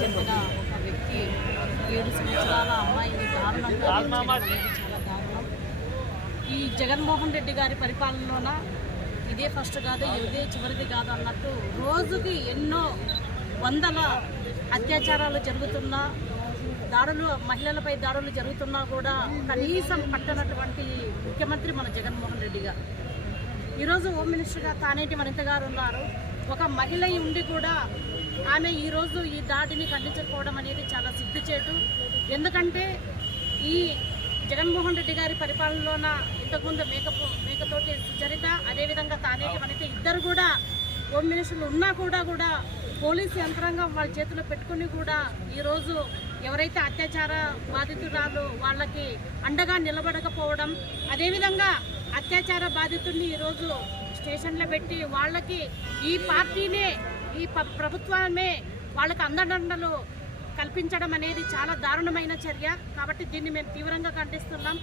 చెందిన ఒక వ్యక్తి 7 సంవత్సరాల అమ్మాయిని దారుణంగా చాలా దారుణం. ఈ జగన్మోహన్ రెడ్డి గారి పరిపాలనలోన ఇదే ఫస్ట్ కాదు, ఇదే చివరిది కాదు అన్నట్టు రోజుకి ఎన్నో వందల అత్యాచారాలు జరుగుతున్నా, దాడులు మహిళలపై దాడులు జరుగుతున్నా కూడా కనీసం పట్టనటువంటి ముఖ్యమంత్రి మన జగన్మోహన్ రెడ్డి గారు. ఈరోజు హోమ్ మినిస్టర్గా తానేటి వనిత గారు ఉన్నారు. ఒక మహిళ ఉండి కూడా ఆమె ఈరోజు ఈ దాడిని ఖండించకపోవడం అనేది చాలా సిగ్గుచేటు. ఎందుకంటే ఈ జగన్మోహన్ రెడ్డి గారి పరిపాలనలోన ఇంతకుముందు మేకతోటి సుచరిత, అదేవిధంగా తానేటి వనిత ఇద్దరు కూడా హోమ్ మినిస్టర్లు ఉన్నా కూడా పోలీసు యంత్రాంగం వాళ్ళ చేతిలో పెట్టుకుని కూడా ఈరోజు ఎవరైతే అత్యాచార బాధితురాలు వాళ్ళకి అండగా నిలబడకపోవడం, అదేవిధంగా అత్యాచార బాధితుల్ని ఈరోజు స్టేషన్లో పెట్టి వాళ్ళకి ఈ పార్టీనే, ఈ ప్రభుత్వమే వాళ్ళకి అండదండలు కల్పించడం అనేది చాలా దారుణమైన చర్య. కాబట్టి దీన్ని మేము తీవ్రంగా ఖండిస్తున్నాం.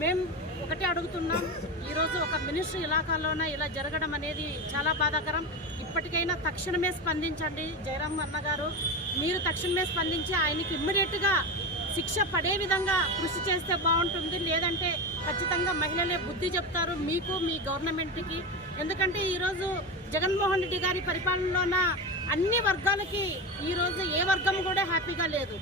మేము ఒకటే అడుగుతున్నాం, ఈరోజు ఒక మినిస్టర్ ఇలాకాలోన ఇలా జరగడం అనేది చాలా బాధాకరం. ఇప్పటికైనా తక్షణమే స్పందించండి జయరాం అన్నగారు. మీరు తక్షణమే స్పందించి ఆయనకి ఇమ్మీడియట్గా శిక్ష పడే విధంగా కృషి చేస్తే బాగుంటుంది. లేదంటే ఖచ్చితంగా మహిళలే బుద్ధి చెప్తారు మీకు, మీ గవర్నమెంట్కి. ఎందుకంటే ఈరోజు జగన్మోహన్ రెడ్డి గారి పరిపాలనలోన అన్ని వర్గాలకి ఈరోజు ఏ వర్గం కూడా హ్యాపీగా లేదు.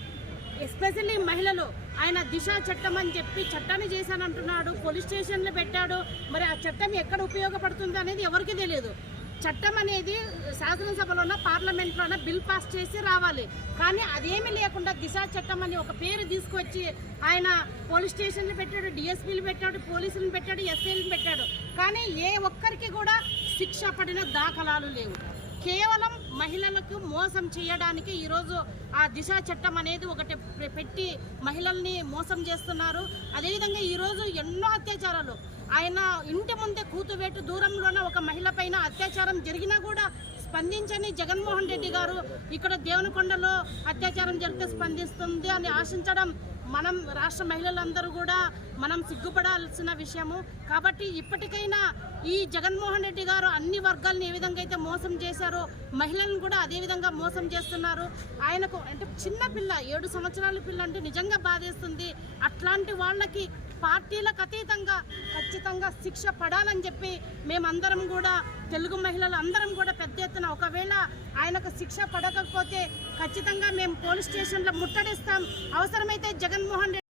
ఎస్పెషల్లీ మహిళలు. ఆయన దిశ చట్టం అని చెప్పి చట్టాన్ని చేశానంటున్నాడు, పోలీస్ స్టేషన్లో పెట్టాడు. మరి ఆ చట్టం ఎక్కడ ఉపయోగపడుతుంది అనేది ఎవరికి తెలియదు. చట్టం అనేది శాసనసభలోన, పార్లమెంట్లోన బిల్ పాస్ చేసి రావాలి. కానీ అదేమీ లేకుండా దిశ చట్టం అని ఒక పేరు తీసుకొచ్చి ఆయన పోలీస్ స్టేషన్లు పెట్టాడు, డిఎస్పీలు పెట్టాడు, పోలీసులను పెట్టాడు, ఎస్ఐలను పెట్టాడు. కానీ ఏ ఒక్కరికి కూడా శిక్ష పడిన దాఖలాలు లేవు. కేవలం మహిళలకు మోసం చేయడానికి ఈరోజు ఆ దిశ చట్టం అనేది ఒకటి పెట్టి మహిళల్ని మోసం చేస్తున్నారు. అదేవిధంగా ఈరోజు ఎన్నో అత్యాచారాలు, ఆయన ఇంటి ముందే కూతువేటు దూరంలోనే ఒక మహిళ పైన అత్యాచారం జరిగినా కూడా స్పందించని జగన్మోహన్ రెడ్డి గారు ఇక్కడ దేవనకొండలో అత్యాచారం జరిగితే స్పందిస్తుంది అని ఆశించడం మనం రాష్ట్ర మహిళలందరూ కూడా మనం సిగ్గుపడాల్సిన విషయము. కాబట్టి ఇప్పటికైనా ఈ జగన్మోహన్ రెడ్డి గారు అన్ని వర్గాలను ఏ విధంగా అయితే మోసం చేశారో మహిళలను కూడా అదే విధంగా మోసం చేస్తున్నారు. ఆయనకు అంటే చిన్న పిల్ల, 7 సంవత్సరాల పిల్ల అంటే నిజంగా బాధేస్తుంది. అట్లాంటి వాళ్ళకి పార్టీలకు అతీతంగా ఖచ్చితంగా శిక్ష పడాలని చెప్పి మేమందరం కూడా, తెలుగు మహిళలు అందరం కూడా పెద్ద ఎత్తున, ఒకవేళ ఆయనకు శిక్ష పడకపోతే ఖచ్చితంగా మేము పోలీస్ స్టేషన్లో ముట్టడిస్తాం. అవసరమైతే జగన్మోహన్ రెడ్డి